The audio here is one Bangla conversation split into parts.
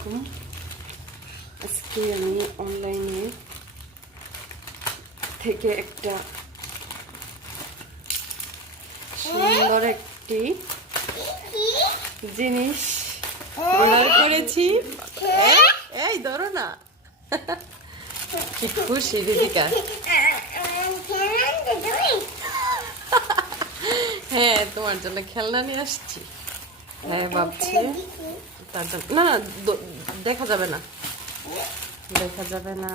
আলাইকুম। আজকে আমি অনলাইনে থেকে একটা সুন্দর একটি জিনিস অর্ডার করেছি। এই ধরো না, কি খুশি রিদিকা। হ্যাঁ, তোমার জন্য খেলনা নিয়ে আসছি। হ্যাঁ, ভাবছি তার জন্য না না দেখা যাবে না, দেখা যাবে না।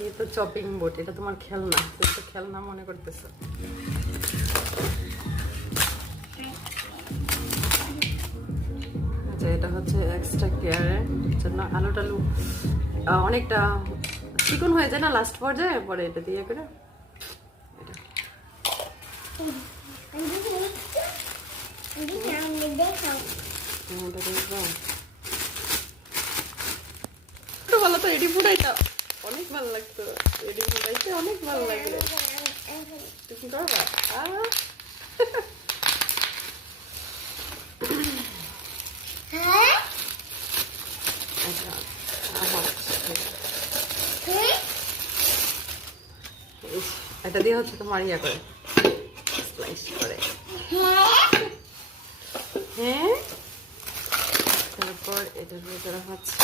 এই তো চপিং বোর্ড, এটা তোমার খেলনা, তুমি তো খেলনা মনে করতেছো। আচ্ছা, এটা হচ্ছে এক্সট্রা কেয়ারের জন্য। আলু টালু অনেকটা চিকন হয়ে যায় না লাস্ট পর্যায়ে, পরে এটা দিয়ে করে ভালো তো। এডি ফুটাইটা অনেক ভালো লাগতো, এডি ফুটাইতে অনেক ভালো লাগে। তুমি করবা? এটা দিয়ে হচ্ছে তোমার ইয়া করে স্লাইস করে। হ্যাঁ, তারপর এটা দিয়ে করা হচ্ছে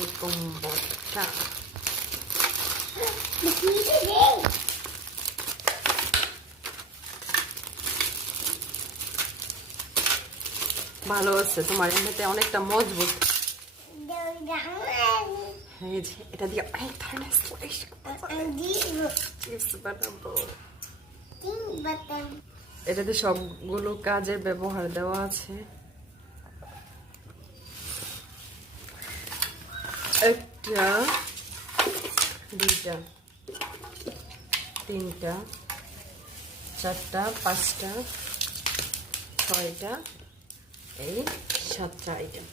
এই কম্বলটা। ভালো আছে তোমার, এমনিতে অনেকটা মজবুত। এই যে এটা দিয়ে অনেক ধরনের স্লাইস চিপস বানাবো। এটাতে সবগুলো কাজের ব্যবহার দেওয়া আছে। একটা, দুইটা, তিনটা, চারটা, পাঁচটা, ছয়টা, এই 7টা আইটেম।